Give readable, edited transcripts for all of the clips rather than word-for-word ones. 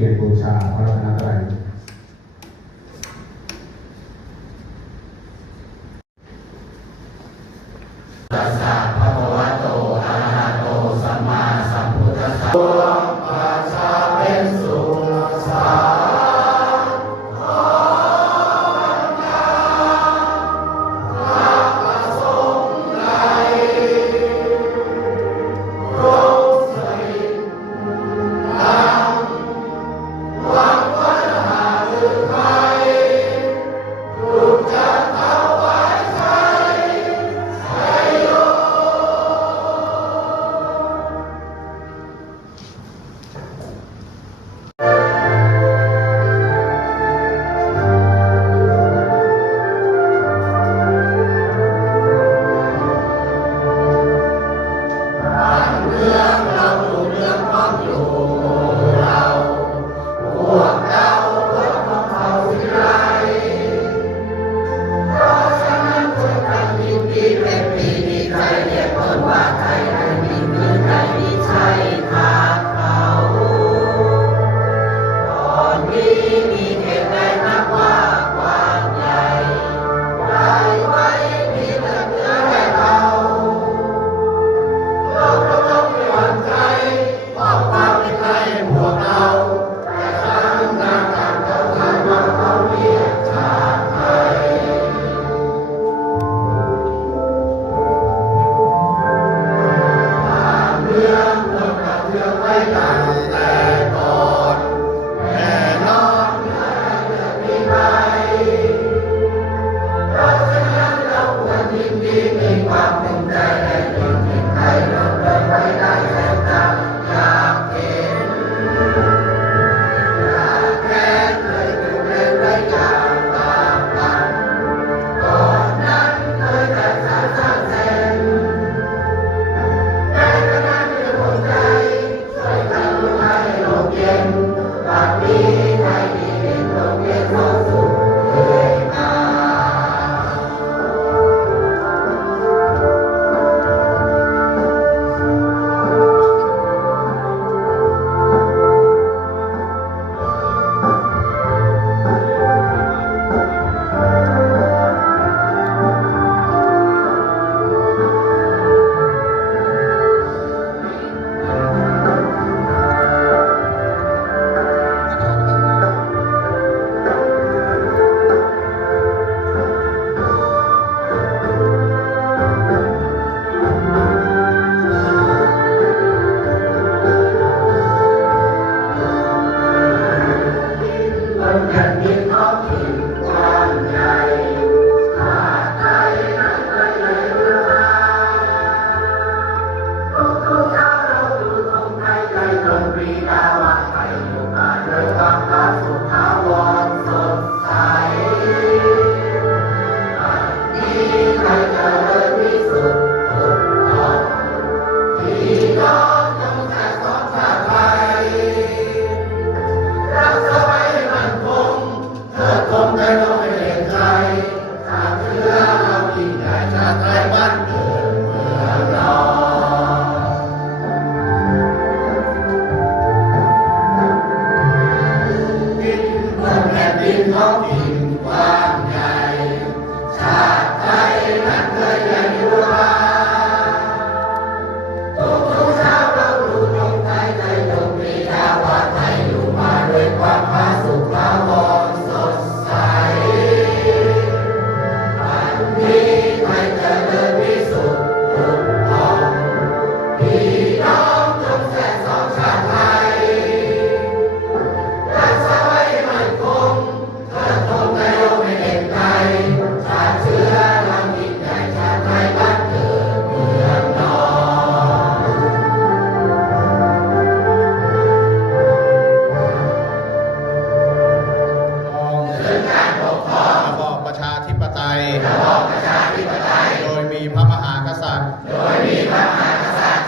ทียนบูชาพระรัตนตรัยตัสสะภะคะวะโตอะระหะโตสัมมาสัมพุทธัสสะประชาเป็นสุขสา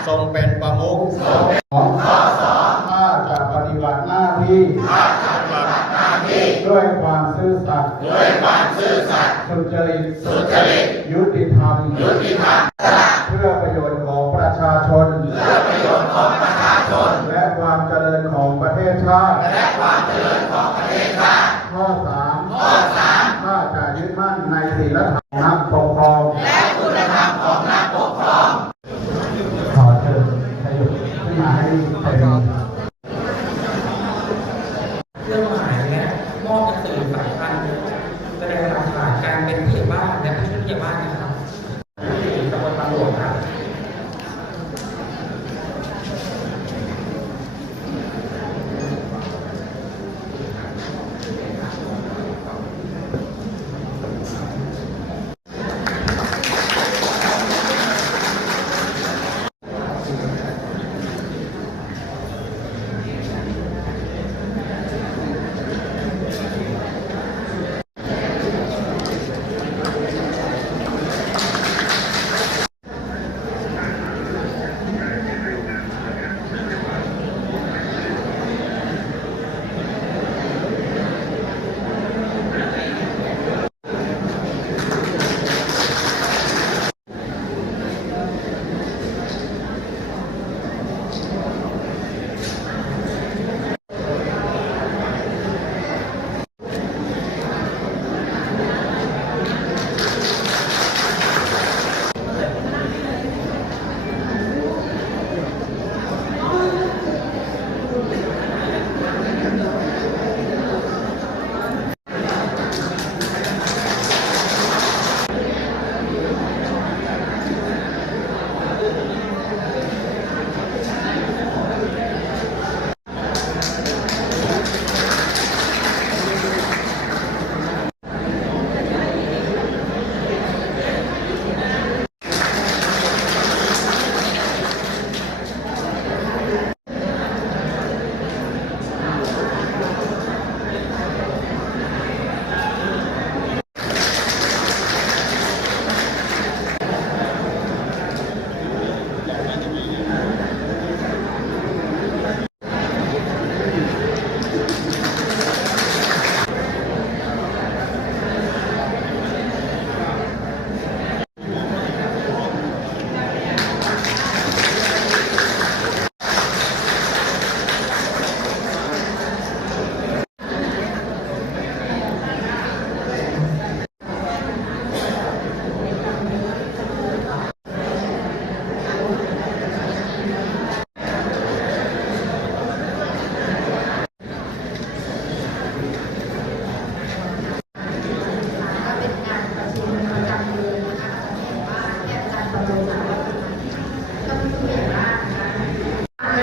ทรงเป็นประมุขของข้อ2ข้าจะปฏิบัติหน้าที่ด้วยความซื่อสัตย์สุจริตยุติธรรมเพื่อประโยชน์ของประชาชนและความเจริญของประเทศชาติ ความเจริญของประเทศชาติข้อ 3ข้าจะยึดมั่นในศีลธรรมนักปกครองและคุณธรรมของนักปกครอง ขอเชิญขยุกขึ้นมาให้เป็น เครื่องหมายและมอบหนังสือสำคัญแสดงหลักฐานการเป็นผู้ใหญ่บ้านและผู้ช่วยผู้ใหญ่บ้านนะครับที่ตำบลบางหลวงครับ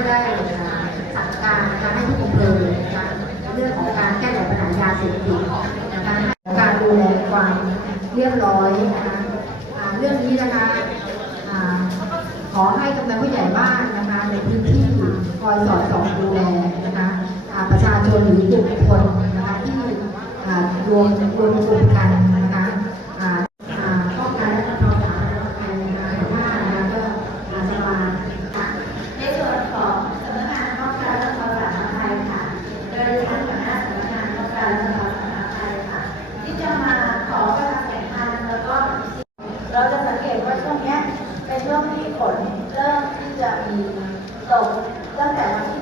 ได้สั่งการนะคะให้ทุกอำเภอนะคะเรื่องของการแก้ไขปัญหายาเสพติดนะคะการดูแลความเรียบร้อยนะคะเรื่องนี้นะคะขอให้กำนันผู้ใหญ่บ้านนะคะในพื้นที่คอยสอดส่องดูแลนะคะประชาชนหรือกลุ่มคนนะคะที่รวมกลุ่มกันนะคะป้องกันและบรรเทาสาธารณภัยนะคะแต่ว่าก็จะมาในส่วนของสำนักงานป้องกันและบรรเทาสาธารณภัยค่ะโดยท่านหัวหน้าสำนักงานป้องกันและบรรเทาสาธารณภัยค่ะที่จะมาขอประชาสัมพันธ์แล้วก็เราจะสังเกตว่าช่วงนี้เป็นช่วงที่ฝนเริ่มที่จะมีตกตั้งแต่วันที่